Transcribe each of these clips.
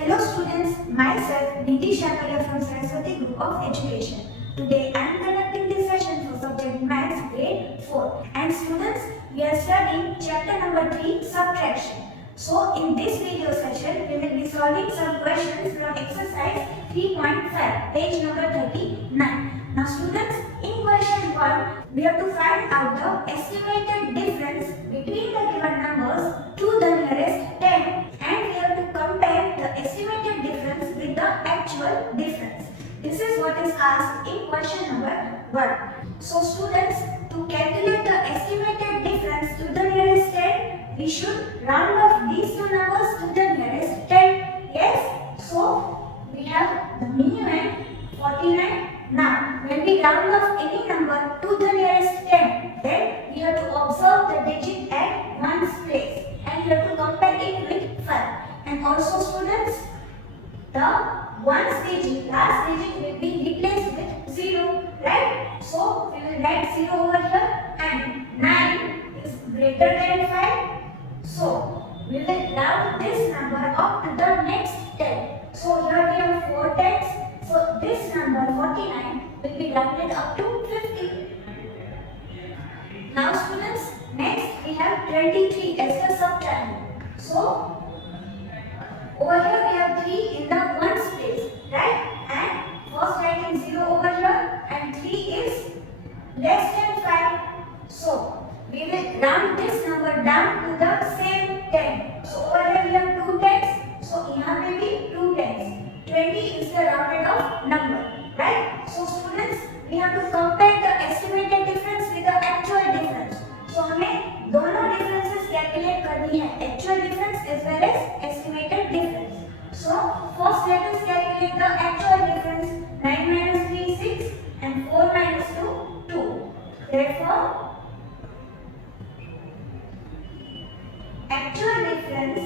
Hello students, myself Niti Shakala from Saraswati Group of Education. Today I am conducting this session for subject Maths grade 4. And students, we are studying chapter number 3, Subtraction. So in this video session, we will be solving some questions from exercise 3.5, page number 39. Now students, in question 1, we have to find out the estimated difference between the given numbers to the nearest 10, and we have to compare the estimated difference with the actual difference. This is what is asked in question number 1. So students, to calculate the estimated difference to the nearest 10, we should round off these two numbers to the nearest 10. Yes? So we have the minimum 49. Now, when we round off any number to the nearest 10, then we have to observe the digit at one's place and we have to compare it with 5. And also students, the ones digit, last digit will be replaced with 0, right? So we will write 0 over here, and 9 is greater than 5. So we will round this number up to the next 10. So here we have 4 tens. So this number 49 will be rounded up to 50. Now students, next we have 23 as the subtrahend. So over here we have 3 in the ones place, right? And first writing 0 over here, and 3 is less than 5. So we will round this number down to the same 10. So over here we have 2 tens. So here may be 2 tens. 20 is the rounded off number, right? So students, we have to compare the estimated difference with the actual difference. So हमें दोनों differences calculate करनी है, actual difference as well as estimated difference. So first let us calculate the actual difference. 9 minus 3 is 6 and 4 minus 2 2. Therefore, actual difference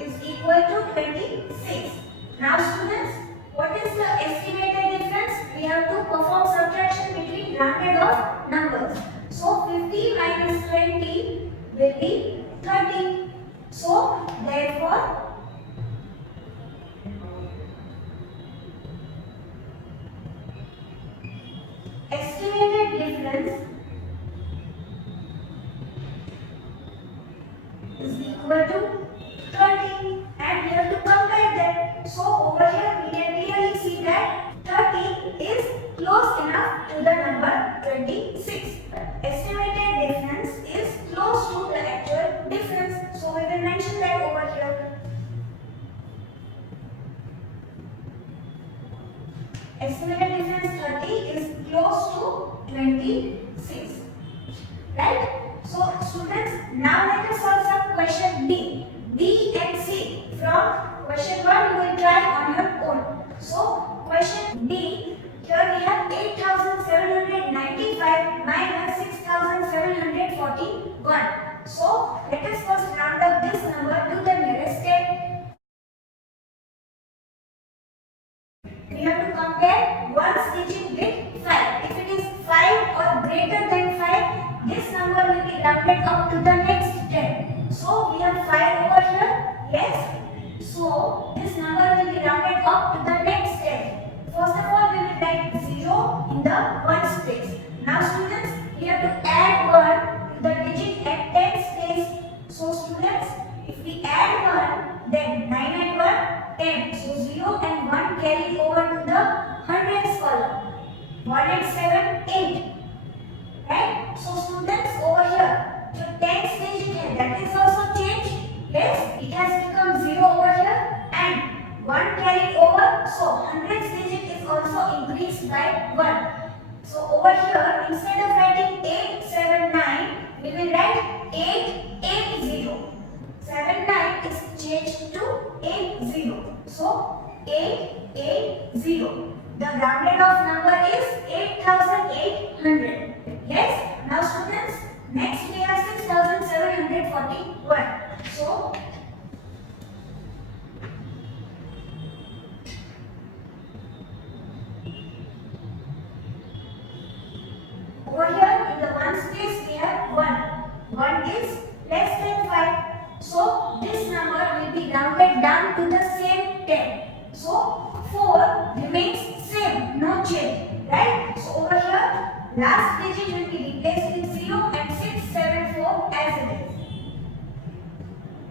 is equal to 26. Now students, what is the estimated difference? We have to perform subtraction between rounded off numbers. So 50 minus 20 will be 30. So therefore, estimated difference is equal to 30, and we have to compare that. So over here we can clearly see that 30 is close enough to the number 26. Estimated difference is close to the actual difference. So we will mention that over here. Estimated difference 30 is close to 26. Right? So students, now let us solve some question B. B and C. From question 1 you will try on your own. So question B, here we have 8,795 minus 6,741. So let us first round up this number to the nearest 10. We have to compare one's digit with 5. If it is 5 or greater than 5, this number will be rounded up to the next 10. So we have 5 over here. Yes. So this number will be rounded up to the next 10. First of all, we will write 0 in the ones place. Now students, we have to add 1 to the digit at 10's place. So students, if we add 1, then 9 and 1, 10. So 0 and 1 carry over to the hundreds column. 1 and 7, 8. Right? So students, over here, the 10th digit here, that is also changed. Yes, it has become 0 over here and 1 carried over. So hundreds digit is also increased by 1. So over here, instead of writing 879, we will write 880. 79 is changed to 80. So 880. The rounded off number is 8,800. Yes. Now students, next we have 6,741. So over here in the ones place we have 1. 1 is less than 5. So So this number will be rounded down to the same 10. So 4 remains same, no change, right? So over here, last digit will be replaced with 0 and 674 as it is.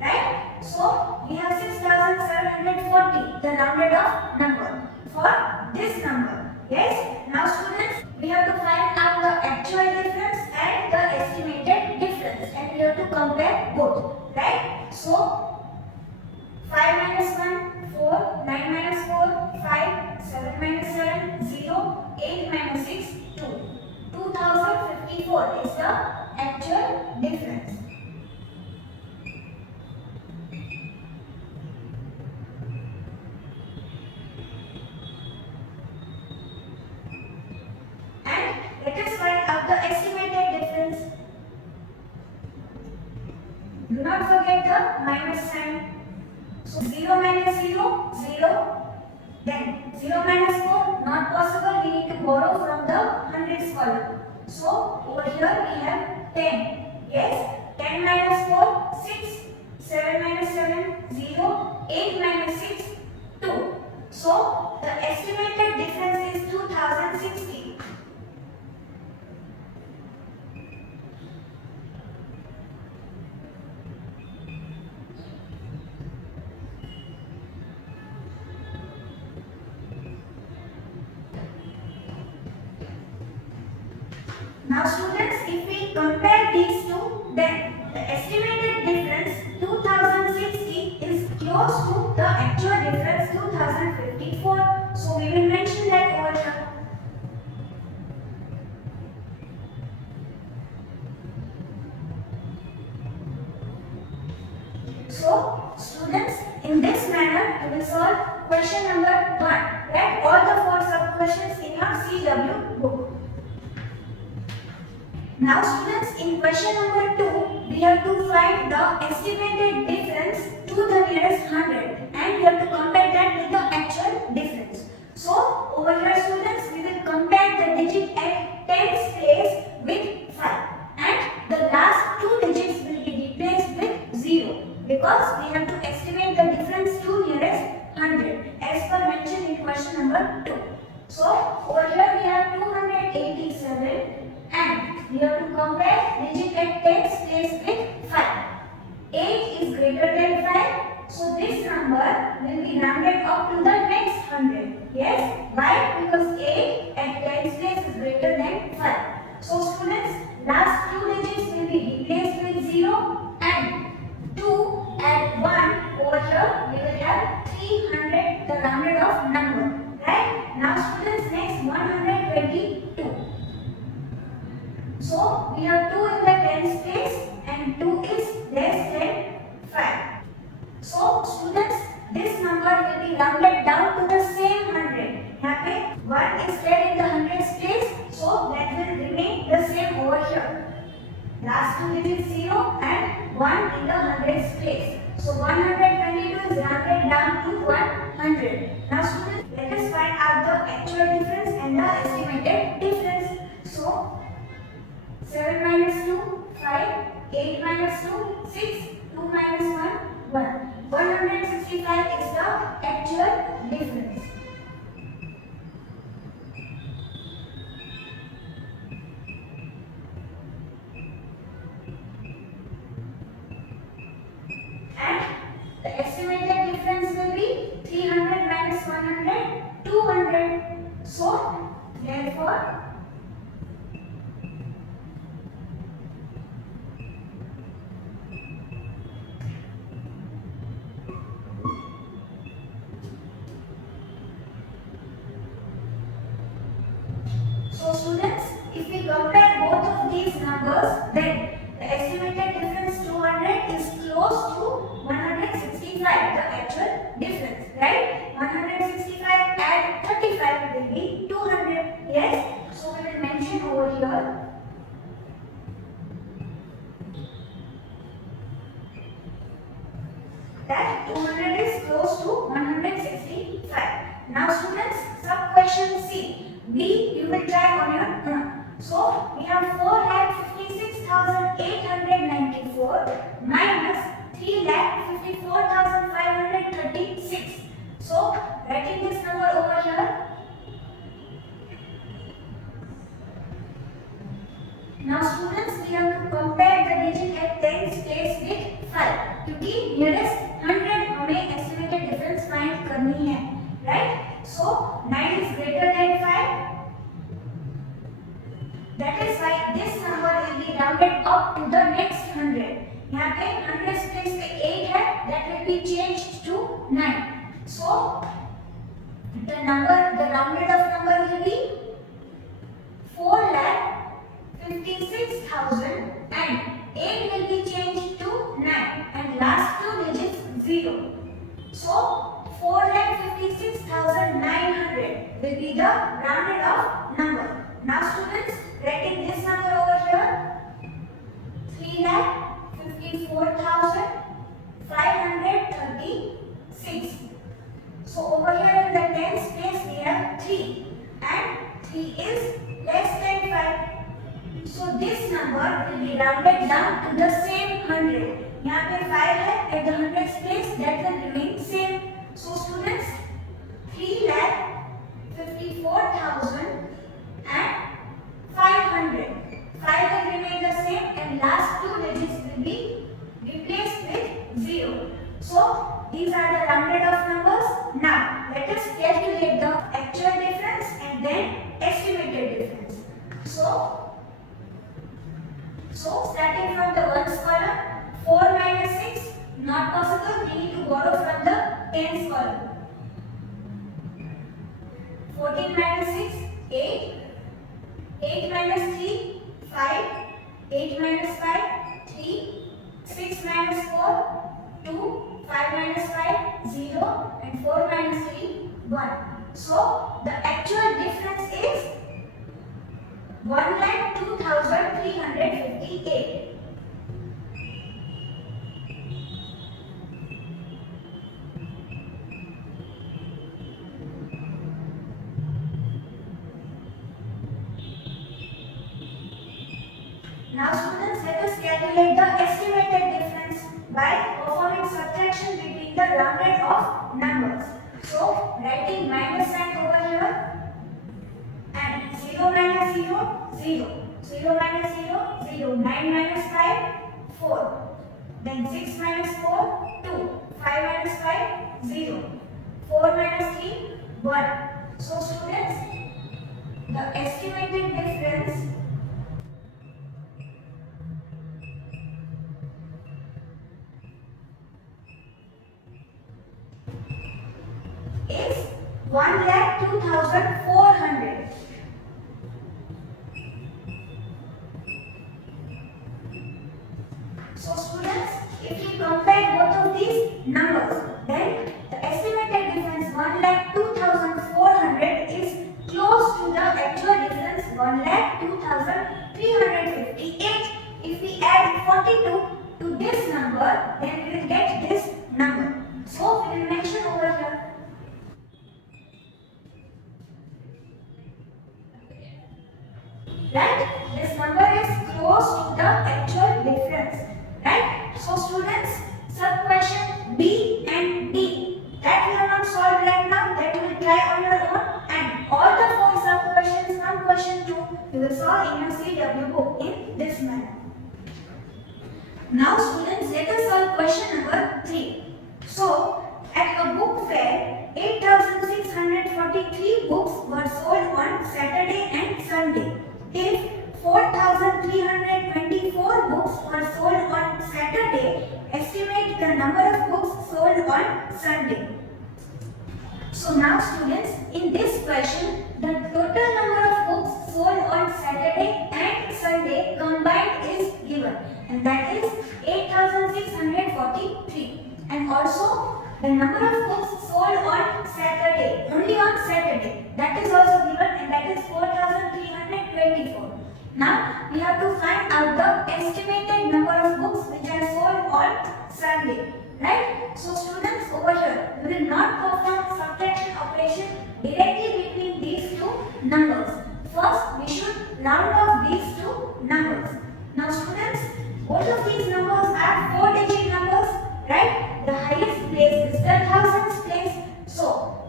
Right? So we have 6740, the rounded off number for this number. Yes? Now students, we have to find out the actual difference and the estimated difference, and we have to compare both. Right? So 5 minus 1, 4, 9 minus 4, 5, 7 minus 7, 0, 8 minus 6, 2. 2054 is the actual difference. Let us find out the estimated difference. Do not forget the minus sign. So 0 minus 0, 0. Then 0 minus 4, not possible. We need to borrow from the hundreds column. So over here we have 10. Yes, 10 minus 4, 6. 7 minus 7, 0. 8 minus 6, 2. So the estimated difference is 2060. Now students, if we compare these two, then the estimated difference 2060 is close to the actual difference 2054. So we will mention that over here. So students, in this manner we will solve question number 1. Write all the 4 sub questions in your CW book. Now students, in question number 2, we have to find the estimated difference to the nearest 100, and we have to compare that with the actual difference. So over here students, we will compare the digit at 10th place with 5, and the last 2 digits will be replaced with 0, because we have to estimate the difference to nearest 100 as per mentioned in question number 2. So over here we have 287, and we have to compare digit at 10th place with 5. 8 is greater than 5, so this number will be rounded up to the next 100. Yes, why? Because 8 at 10th place is greater than 5. So students, last 2 digits will be replaced with 0, and 2 and 1 over here we will have 300, the rounded off number. Right? Now students, next 122. So we have 2 in the 10th place and 2 is less than 5. So students, this number will be rounded down to the same 100. Here 1 is there in the 100th place, so that will remain the same over here. Last 2 digits 0 and 1 in the 100th place. So 122 is rounded down to 100. Now students, let us find out the actual difference and the estimated difference. So 7 minus 2, 5, 8 minus 2, 6, 2 minus 1, 1. 165 is the actual difference. And the estimated difference will be 300 minus 100, 200. So, therefore, students, if we compare both of these numbers, then the estimated difference 200 is close to 165, the actual difference, right? 165 and 35 will be 200, yes? So we will mention over here. That 200 is close to 165. Now students, sub question C. B, you will try on your own. So, we have 4,56,894 minus 3,00,000. क्योंकि nearest 100 हमें estimated difference find करनी है, right? So 9 is greater than 5. That is why this number will be rounded up to the next 100. यहाँ पे 100 place पे 8 है, that will be changed to 9. So the rounded off number will be 4,56,000 and 8 will be changed to 9 and last two digits 0. So 4,56,900 will be the rounded off number. Now students, writing this number over here, 3,54,536. So over here in the tens place we have 3 and 3 is less than 5. So this number will be rounded down to the same 100. यहाँ पे 5 है at the 100th place, that will remain same. So students, 3,54,500 will remain the same and last two digits will be replaced with 0. So these are the rounded off numbers. Now let us calculate the actual difference and then estimated difference. So starting from the ones column, 4 minus 6 not possible. We need to borrow from the tens column. 14 minus 6 8. 8 minus 3 5. 8 minus 5 3. 6 minus 4 2. 5 minus 5 0 and 4 minus 3 1. So the actual difference is 1,02,358. Now students, let us calculate the estimated difference by performing subtraction between the rounded off numbers. So writing minus sign over here and 0 minus 0 0, 0 minus 0 0, 9 minus 5 4, then 6 minus 4 2, 5 minus 5 0, 4 minus 3 1. So students, the estimated difference is 1,02,400. So students, if we compare both of these numbers, then the estimated difference 1,02,400 is close to the actual difference 1,02,358. If we add 42 to this number, then we will get this number. So we will mention over here. Right? This number is close to the actual difference. Right? So students, sub question B and D, that we have not solved right now, that you will try on your own, and all the 4 sub questions from question 2 you will solve in your CW book in this manner. Now students, let us solve question number 3. So at a book fair, 8,643 books were sold on Saturday and Sunday. If 4,324 books were sold on Saturday, estimate the number of books sold on Sunday. So now students, in this question, the total number of books sold on Saturday and Sunday combined is given, and that is 8,643. And also the number of books sold on Saturday, only on Saturday, that is also given, and that is 4,324. Now we have to find out the estimated number of books which are sold on Sunday, right? So students, over here we will not perform subtraction operation directly between these two numbers. First we should round off these two numbers. Now students, both of these numbers are 4-digit numbers, right? The highest place is the thousands place. So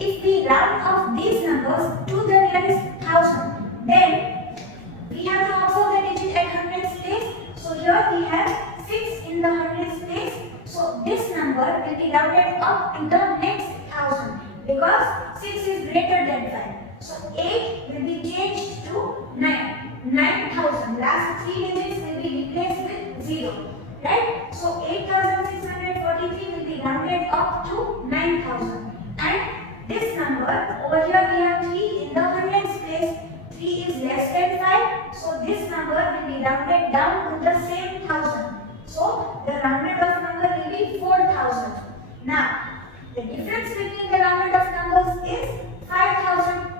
if we round off these numbers to the nearest thousand, then we have to observe the digit at hundreds place. So here we have 6 in the hundreds place. So this number will be rounded up to the next thousand because 6 is greater than 5. So 8 will be changed to 9. 9,000. Last 3 digits will be replaced with 0. Right? So 8,643 will be rounded up to 9,000. And this number, over here we have 3 in the hundreds place. 3 is less than 5. So this number will be rounded down to the same thousand. So the rounded off number will be 4,000. Now, the difference between the rounded off numbers is 5,000.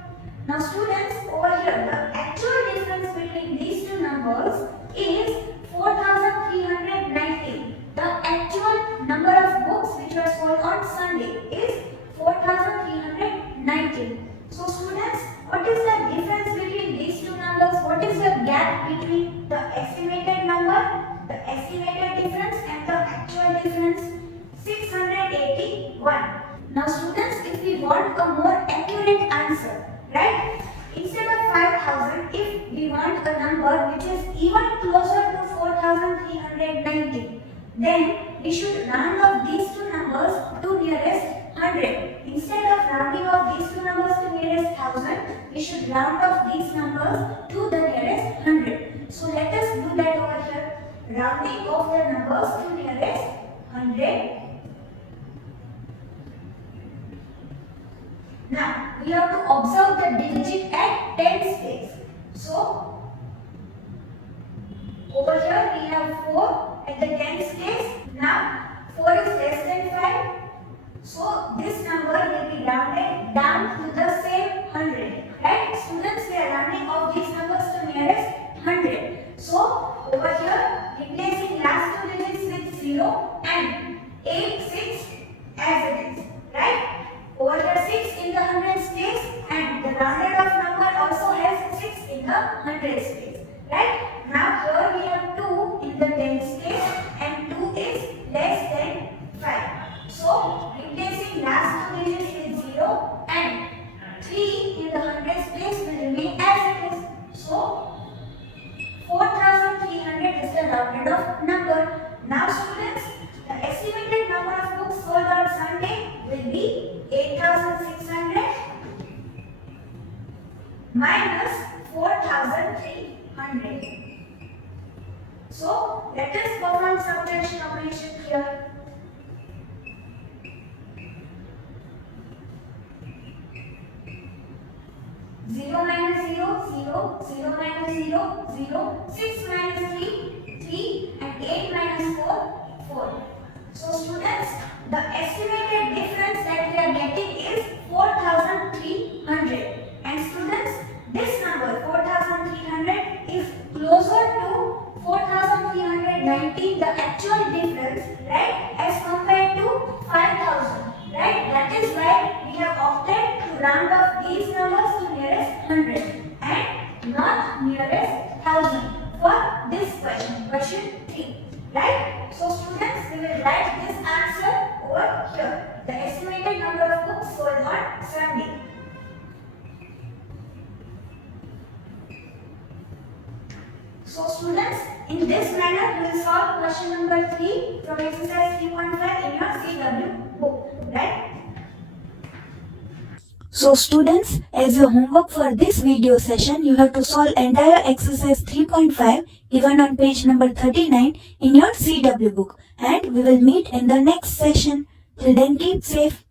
Now students, over here, the actual difference between these two numbers is 4,390. The actual number of books which were sold on Sunday is 4,390. So students, what is the difference between these two numbers? What is the gap between the estimated number, the estimated difference and the actual difference? 681. Now students, if we want a more accurate answer, right? Instead of 5,000, if we want a number which is even closer to 4,390, then we should round off these two numbers to nearest 100. Instead of rounding off these two numbers to nearest 1000, we should round off these numbers to the nearest 100. So let us do that over here. Rounding off the numbers to nearest 100. Now, we have to observe the digit at 10's place. So, over here we have 4 at the 10's place. Now, 4 is less than 5. So, this number will be rounded down to the same 100. Right? Students, we are rounding off these numbers to nearest 100. So, over here, replacing last two digits with 0 and 8, 6 as it is. Right? Over here 6 in the hundreds place and the rounded off number also has 6 in the hundreds place. Right? Now here we have 2 in the tens place and 2 is less than 5. So replacing last two digits with 0 and 3 in the hundreds place will remain as it is. So 4,300 is the rounded off number. Now students, the estimated number of books sold on Sunday will be 8,600 minus 4,300. So let us perform subtraction operation here. Zero minus 0, 0, 0 minus 0, 0, 6 minus 3, 3 and 8 minus 4, 4. So students, the estimated difference that we are getting is 4,300. And students, this number 4,300 is closer to 4,390, the actual difference, right, as compared to 5,000. Right? That is why we have opted to round off these numbers to nearest 100 and not nearest 1000 for this question, question 3. Right? So students, we will write this answer over here. The estimated number of books sold on Sunday. So students, in this manner we will solve question number 3 from exercise 3.5 in your CW book. Right? So students, as your homework for this video session, you have to solve entire exercise 3.5 given on page number 39 in your CW book. And we will meet in the next session. Till then, keep safe.